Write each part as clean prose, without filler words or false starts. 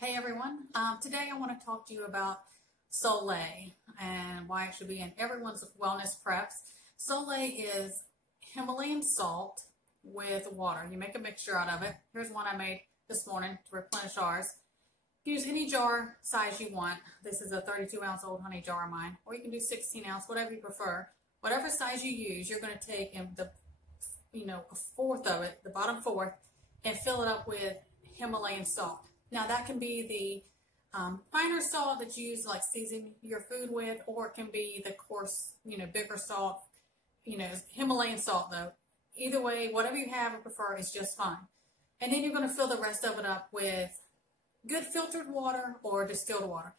Hey everyone, today I want to talk to you about Soleil and why it should be in everyone's wellness preps. Soleil is Himalayan salt with water. You make a mixture out of it. Here's one I made this morning to replenish ours. Use any jar size you want. This is a 32-ounce Old Honey jar of mine, or you can do 16-ounce, whatever you prefer. Whatever size you use, you're going to take a fourth of it, the bottom fourth, and fill it up with Himalayan salt. Now that can be the finer salt that you use like season your food with, or it can be the coarse, bigger salt, Himalayan salt though. Either way, whatever you have or prefer is just fine. And then you're going to fill the rest of it up with good filtered water or distilled water.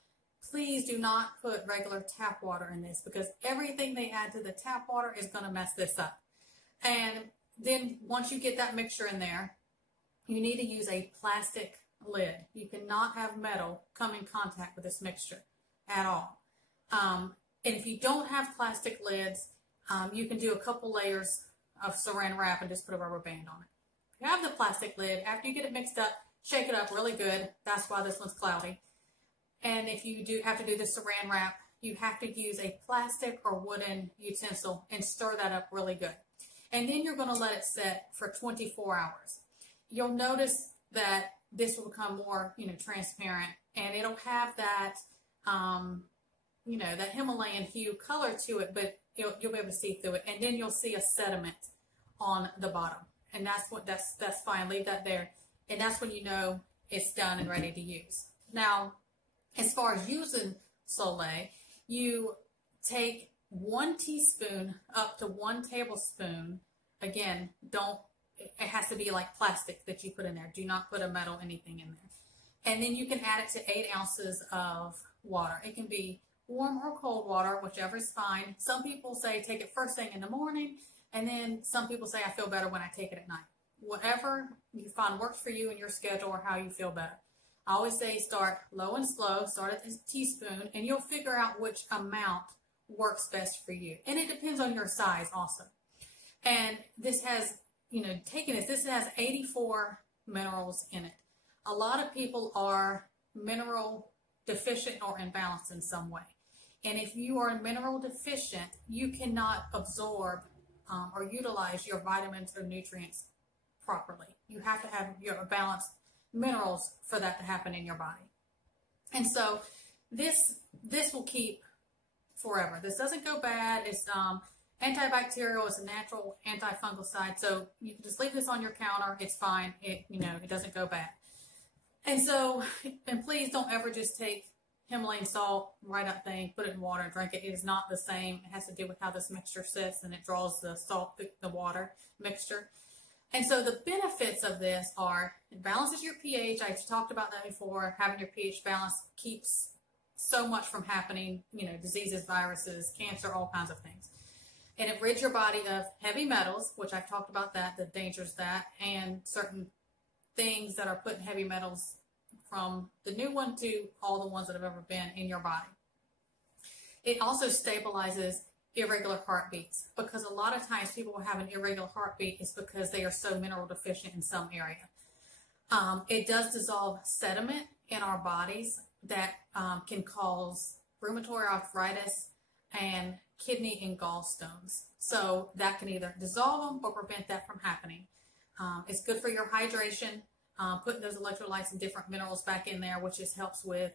Please do not put regular tap water in this because everything they add to the tap water is going to mess this up. And then once you get that mixture in there, you need to use a plastic lid. You cannot have metal come in contact with this mixture at all. And if you don't have plastic lids, you can do a couple layers of saran wrap and just put a rubber band on it. If you have the plastic lid, after you get it mixed up, shake it up really good. That's why this one's cloudy. And if you do have to do the saran wrap, you have to use a plastic or wooden utensil and stir that up really good. And then you're going to let it set for 24 hours. You'll notice that this will become more, transparent, and it'll have that, that Himalayan hue color to it, but you'll be able to see through it. And then you'll see a sediment on the bottom. And that's fine. Leave that there. And that's when you know it's done and ready to use. Now, as far as using Soleil, you take 1 teaspoon up to 1 tablespoon. Again, it has to be like plastic that you put in there. Do not put a metal anything in there. And then you can add it to 8 ounces of water. It can be warm or cold water, whichever is fine. Some people say take it first thing in the morning, and then some people say I feel better when I take it at night. Whatever you find works for you and your schedule or how you feel better. I always say start low and slow, start at a teaspoon, and you'll figure out which amount works best for you. And it depends on your size also. And this has this has 84 minerals in it. A lot of people are mineral deficient or imbalanced in some way. And if you are mineral deficient, you cannot absorb or utilize your vitamins or nutrients properly. You have to have your balanced minerals for that to happen in your body. And so this will keep forever. This doesn't go bad. It's antibacterial. It's a natural antifungicide. So you can just leave this on your counter. It's fine. It doesn't go bad. And so, and please don't ever just take Himalayan salt, write up thing, put it in water and drink it. It is not the same. It has to do with how this mixture sits and it draws the salt, the water mixture. And so the benefits of this are it balances your pH. I've talked about that before. Having your pH balanced keeps so much from happening, diseases, viruses, cancer, all kinds of things. And it rids your body of heavy metals, which I've talked about that, the dangers of that, and certain things that are putting heavy metals from the new one to all the ones that have ever been in your body. It also stabilizes irregular heartbeats, because a lot of times people will have an irregular heartbeat is because they are so mineral deficient in some area. It does dissolve sediment in our bodies that can cause rheumatoid arthritis and kidney and gallstones. So that can either dissolve them or prevent that from happening. It's good for your hydration, putting those electrolytes and different minerals back in there, which just helps with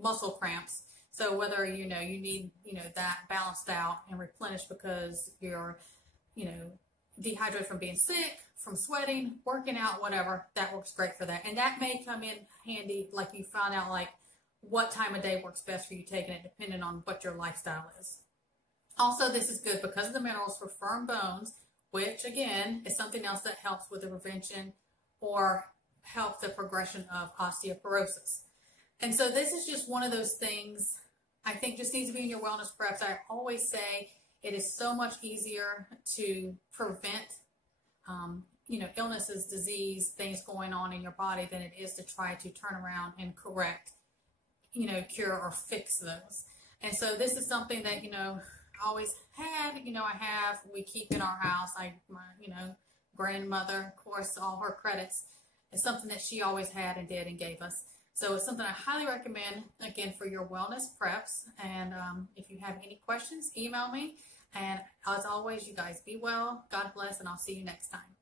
muscle cramps. So whether, you need, that balanced out and replenished because you're, dehydrated from being sick, from sweating, working out, whatever, that works great for that. And that may come in handy, like you find out like what time of day works best for you taking it, depending on what your lifestyle is. Also, this is good because of the minerals for firm bones, which again is something else that helps with the prevention or help the progression of osteoporosis. And so this is just one of those things I think just needs to be in your wellness preps. I always say it is so much easier to prevent, illnesses, disease, things going on in your body than it is to try to turn around and correct, cure or fix those. And so this is something that, I always had, we keep in our house. My grandmother, of course, all her credits. It's something that she always had and did and gave us. So it's something I highly recommend, again, for your wellness preps. And if you have any questions, email me. And as always, you guys be well, God bless, and I'll see you next time.